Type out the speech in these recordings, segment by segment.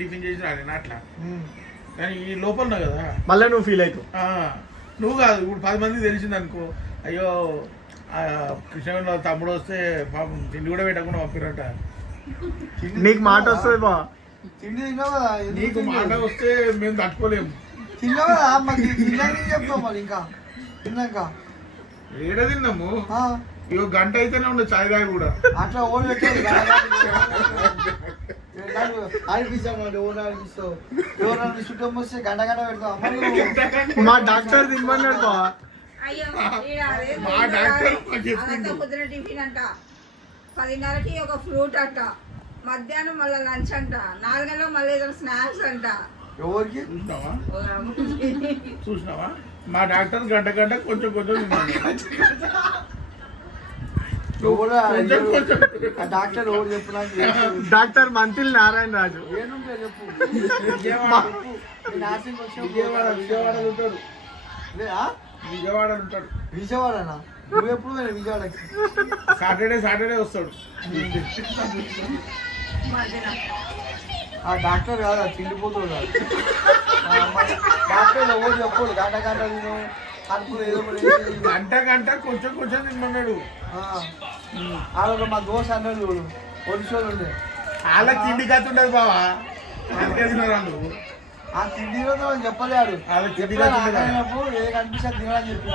Tiffin చేసి రాను అట్లా కానీ ఈ లోపల ఉన్నావు కదా మళ్ళీ నువ్వు ఫీల్ అవుతావు. నువ్వు కాదు ఇప్పుడు 10 మందికి తెలిసింది అనుకో, అయ్యో కృష్ణ తమ్ముడు వస్తే పాపం తిండి కూడా పెట్టకుండా పంపిరట. నీకు మాట వస్తుంది బా, తిండి తిన్నావు కదా, నీకు మాట వస్తే మేము తట్టుకోలేము. తిన్నావు కదా మాకు తిన్నాక చెప్తాం మరి ఇంకా తిన్నాక ఏడ తిన్నాము. ఇగో గంట అయితేనే ఉండే చాయ్ దాకా కూడా అట్లా ఓన్ పెట్టేది అనిపిస్తాం. ఓన్ అనిపిస్తావు ఎవరు చుట్టం వస్తే గంట గంట పెడతాం. మా డాక్టర్ తినమన్నాడు బా. మా డాక్టర్ పొద్దున టిఫిన్ అంట, 10:30కి ఒక ఫ్రూట్ అంట, మధ్యాహ్నం మళ్ళీ లంచ్ అంట, 4 గంటలకు మళ్ళీ ఏదైనా స్నాక్స్ అంట. ఎవరికి చూసినావా? మా డాక్టర్ గంట గంట కొంచెం కొంచెం డాక్టర్ ఎవరు చెప్పు నాకు. డాక్టర్ మంత్రి నారాయణ రాజు. ఏనుంటే చెప్పు. విజయవాడలో ఉంటాడు. విజయవాడలో ఉంటాడు. విజయవాడనా? నువ్వు ఎప్పుడు విజయవాడకి? సాటర్డే వస్తాడు. ఆ డాక్టర్ కాదు, తిండిపోతాడు కాదు. డాక్టర్ ఎవరు చెప్పాడు గంట గంట తిను కడుపులో ఏదో గంట కొంచెం కొంచెం తిన్నాడు. ఆడ మా దోశ అన్నాడు ఒడిషోలు ఉండే వాళ్ళకి తిండి కత్తి ఉండదు బావా, అందుకే తిన్నారు. ఆ తిండి చెప్పలేడు అయినప్పుడు ఏ కనిపిస్తా తినాలని చెప్పి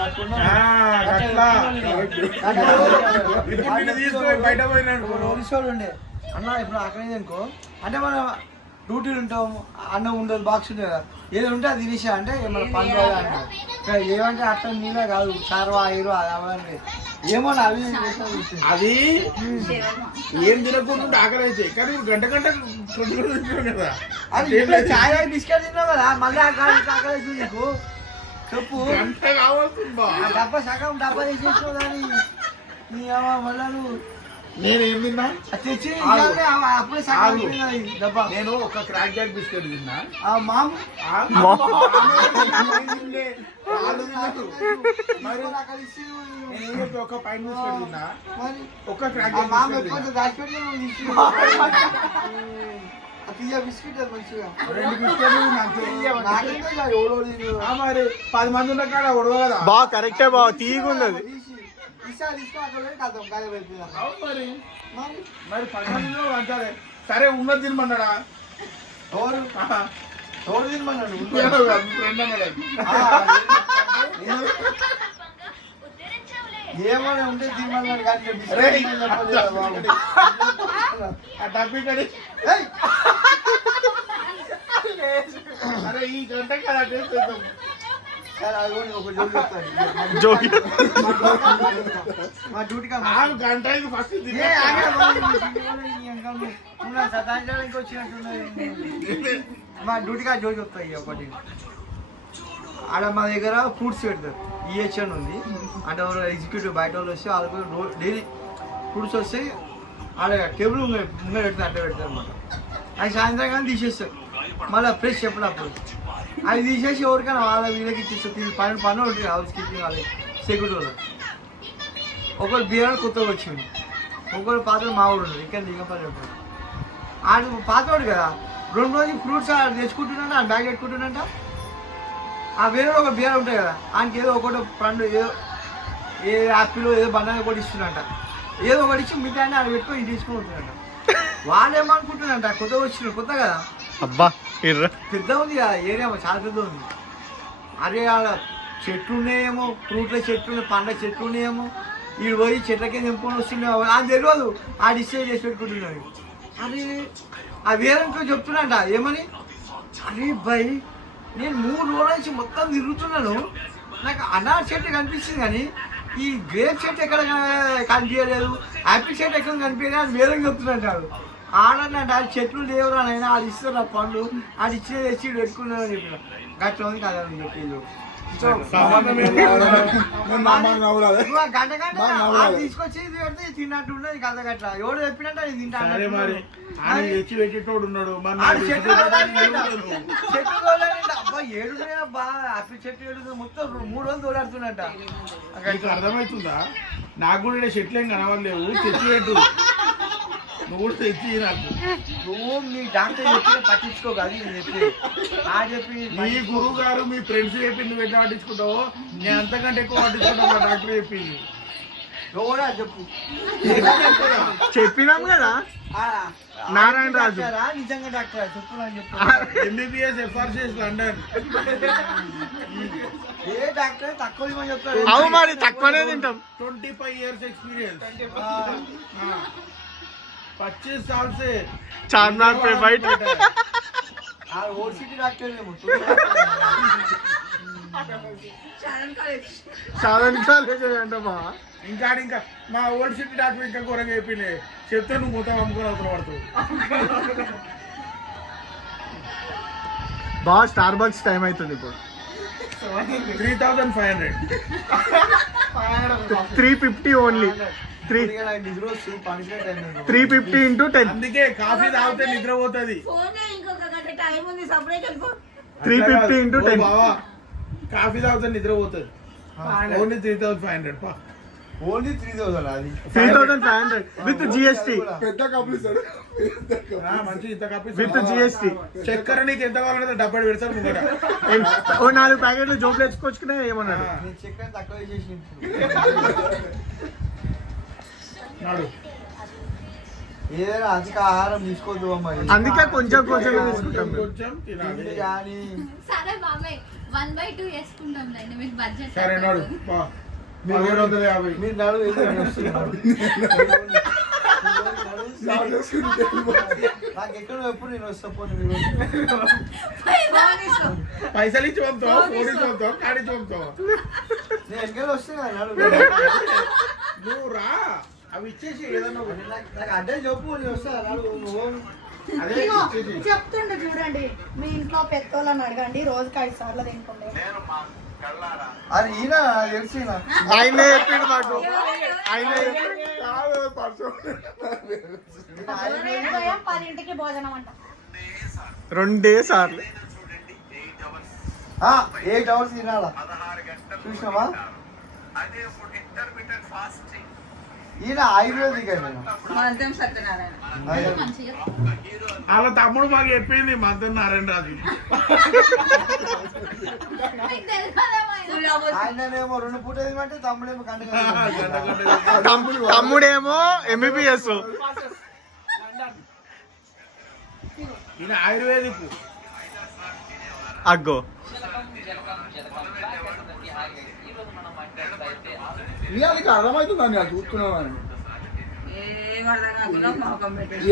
బయట పోయినాడు. ఒడిషోలు ఉండే అన్న. ఇప్పుడు అక్కడ అనుకో అంటే మనం డ్యూటీలు ఉంటాం, అన్నం ఉండదు, బాక్స్ ఉండదు కదా, ఏది ఉంటే అది తినేసా అంటే మన పండుగ అంటారు. ఏమంటే అట్లా నీళ్ళ కాదు, సార్వా ఐరు అది ఏమో అవి అది ఏం తినకుండా ఆకలి అయితే, కానీ గంట కదా. అది చాయ్ బిస్కెట్ తిన్నావు కదా, మళ్ళీ ఆకలి నీకు చెప్పు. గంట కావాల్సింది డబ్బా సగం డబ్బా తీసేసావు కానీ మళ్ళా నువ్వు నేనేం తిన్నా తెచ్చి అప్పుడే సగం డబ్బా. నేను ఒక క్రాక్ జాక్ బిస్కెట్ తిన్నా. మామ ఒక పైన బిస్కెట్ తిన్నా, ఒక క్రాక్ బిస్కెట్ మంచిగా 2 బిస్కెట్లు మరి 10 మంది ఉన్న కాడ ఉడవ కదా. బా కరెక్టే బా, తీగుంది. మరి 10 మందిలో అంటారే. సరే ఉన్నది తినమన్నాడా? ఎవరు తినమన్నాడు? ఫ్రెండ్ అన్నాడు. ఏమైనా ఉంటే తినమన్నాడు కానీ అరే ఈ గంట కదా చేస్తాం. మా డ్యూటీ గంట ఫస్ట్ మా డ్యూటీగా జోజి వస్తాయి. ఒకటి ఆడ మా దగ్గర ఫ్రూట్స్ పెడతారు. ఈహెచ్ఎన్ ఉంది అంటే ఎగ్జిక్యూటివ్ బయట వాళ్ళు వస్తే వాళ్ళకు డైలీ ఫ్రూట్స్ వస్తే ఆడ టేబుల్ ముంగ పెడతారు, అట్లా పెడతారు అనమాట. అది సాయంత్రం కానీ తీసేస్తారు, మళ్ళీ ఫ్రెష్ ఎప్పుడప్పుడు అది తీసేసి ఎవరికైనా వాళ్ళ వీళ్ళకి ఇచ్చేస్తారు. పనులు ఉంటుంది హౌస్ కీపింగ్ వాళ్ళకి సెక్యూరిటీ వాళ్ళు. ఒకరు బీరాలు కొత్తగా వచ్చింది, ఒకరు పాత్ర మావాడు ఉండదు, ఇక్కడ దిగపల్లి చెప్పాడు. ఆడు పాతవాడు కదా, 2 రోజులు ఫ్రూట్స్ తెచ్చుకుంటున్నాడు, ఆ బ్యాగ్ పెట్టుకుంటున్నట్ట. ఆ వేరే ఒక బీర ఉంటాయి కదా, ఆయనకి ఏదో ఒకటి పండు ఏదో ఏ యాపిల్ ఏదో బనానా ఒకటి ఇస్తున్నట్ట, ఏదో ఒకటి ఇచ్చి మిగతా ఆడ పెట్టుకొని ఇది తీసుకుని ఉంటున్నట్ట. వాళ్ళు ఏమనుకుంటున్నారంట, కొత్తగా వచ్చిన కొత్త కదా, అబ్బా పెద్ద ఉంది కదా ఏరియా, చాలా పెద్ద ఉంది. అరే ఆడ చెట్లు ఉన్నాయేమో, ఫ్రూట్ల చెట్లు ఉన్నాయి, పండ్ల చెట్లు ఉన్నాయేమో, వీడు పోయి చెట్లకే నింపుకొని వస్తున్నావు అది తెలియదు. ఆ డిసైడ్ చేసి పెట్టుకుంటున్నాడు. అది ఆ వేరంతో చెప్తున్నట ఏమని, అరే భయ్ నేను 3 రోజుల నుంచి మొత్తం తిరుగుతున్నాను, నాకు అనార్ చెట్టు కనిపిస్తుంది కానీ ఈ గ్రేప్ చెట్టు ఎక్కడ కనిపించలేదు, యాపిల్ చెట్టు ఎక్కడ కనిపించలేదు అని వేరే చెప్తున్నట్టు. ఆడన్నట్టు అది చెట్లు లేవురా నైనా, అది ఇస్తున్నా పండ్లు, అది ఇచ్చిన తెచ్చి పెట్టుకున్నాను చెప్పిన. గట్ల ఉంది కదా చెప్పేది. గంట గంట తీసుకొచ్చి పెడితే తిన్నట్టు ఉండదు కథ గట్ల. ఎవడు చెప్పినట్టు అది తింటాడు. చెట్టు అబ్బా 7 అబ్బా ఆపిల్ చెట్టు 7 మొత్తం 3 రోజులు తోలాడుతున్నట్ట. అర్థమవుతుందా? నాకు కూడా చెట్లు ఏం కనవలేవు, చెట్టు పెట్టు నువ్వు కూడా తెచ్చి నాకు. నువ్వు మీ డాక్టర్ చెప్పి పట్టించుకోక అది నేను చెప్పి ఆ చెప్పి మీ గురువు గారు మీ ఫ్రెండ్స్ చెప్పింది నువ్వు ఎట్లా పట్టించుకుంటావో నేను అంతకంటే ఎక్కువ పట్టించుకుంటా మా డాక్టర్ చెప్పింది. ఎవరా చెప్పు చెప్పినాం కదా నారాయణ రాజు. డాక్టరా? నిజంగా డాక్టర్ చెప్పు నాకు చెప్పు. MBBS FRCS London. ఏ డాక్టర్ తక్కువ ఇవ్వమని చెప్తాడు. అవు మరి తక్కువనే తింటాం. 25 years एक्सपीरियंस. 25 साल से చార్మినార్ पे बैठ ఆ ఓల్డ్ సిటీ డాక్టర్ ఏమో ఛానల్ కాలేజ్ సాధన కాలేజ్ అంట బా. ఇంకా మా ఓల్డ్ సిటీ డాక్టర్ ఇంకా ఘోరంగా చెప్పింది. చెప్తే నువ్వు మొత్తం అమ్ముకొని అవసరం పడుతుంది. బా స్టార్ బక్స్ టైం అవుతుంది ఇప్పుడు. 3500. 350 ఓన్లీ. 350 into 10. అందుకే కాఫీ తాగితే నిద్ర పోతుంది. ఫోన్ ఇంకొక గంట టైం ఉంది సపరేట్ వెళ్ళిపో. 350 into 10. బావా కాఫీ తాగితే నిద్ర పోతుంది. ఓన్లీ 3500 పా. ఓన్లీ 3000 అది 3500 విత్ జిఎస్టీ. పెద్ద కప్పులు ఇస్తాడు. మంచి ఇంత కాఫీ విత్ జిఎస్టీ. చక్కెర నీకు ఎంత కావాలంటే డబ్బా పెడతారు ముందర. ఓ 4 ప్యాకెట్లు జోబులు తెచ్చుకొచ్చుకునే ఏమన్నాడు. నేను చక్కెర తక్కువ చేసి నాడు ఏదైనా అధిక ఆహారం తీసుకోవద్దు అమ్మాయి. అందుకే కొంచెం తీసుకుంటాం. కొంచెం తినాలి. కానీ సరే బాబాయ్ 1/2 వేసుకుంటాం లేండి మీకు బడ్జెట్ సరే నాడు పా. 1750. మీరు నడు నాకు ఎక్కడ ఎప్పుడు నేను వస్తా పోను పైసలు ఇచ్చి పంపుతావు, ఫోన్ ఇచ్చి పంపుతావు, కాడి ఇచ్చి పంపుతావు. నేను ఎక్కడ వస్తే నడు నువ్వు రా అవి ఇచ్చేసి ఏదన్నా ఒకటి. నాకు అడ్రస్ చెప్పు నేను వస్తా నడు నువ్వు అదే ఇదిగో, ఇచ్చేసి. చెప్తుండే చూడండి మీ ఇంట్లో పెద్దోళ్ళని అడగండి రోజుకి 5 సార్లు తింటుండే. అది ఈయన నాకు తెలిసి ఈయన. ఆయనే చెప్పిండు మాకు. ఆయనే ఉదయం 10ంటికి భోజనం అంట. 2 సార్లు 8 hours తినాలా చూసినావా. ఈయన ఆయుర్వేదిక్ ఆయన. మద్యం సత్యనారాయణ మంచిగా వాళ్ళ తమ్ముడు మాకు చెప్పింది మంత్రి నారాయణ రాజు. మీకు తెలియదేమో ఆయననేమో 2 పూట ఏమంటే తమ్ముడేమో కంట తమ్ముడేమో ఎంబీబీఎస్. ఈయన ఆయుర్వేదిక్. అగ్గో అర్థమవుతుంది చూస్తున్నావు ఏ వాళ్ళ మొహం పెట్టేసి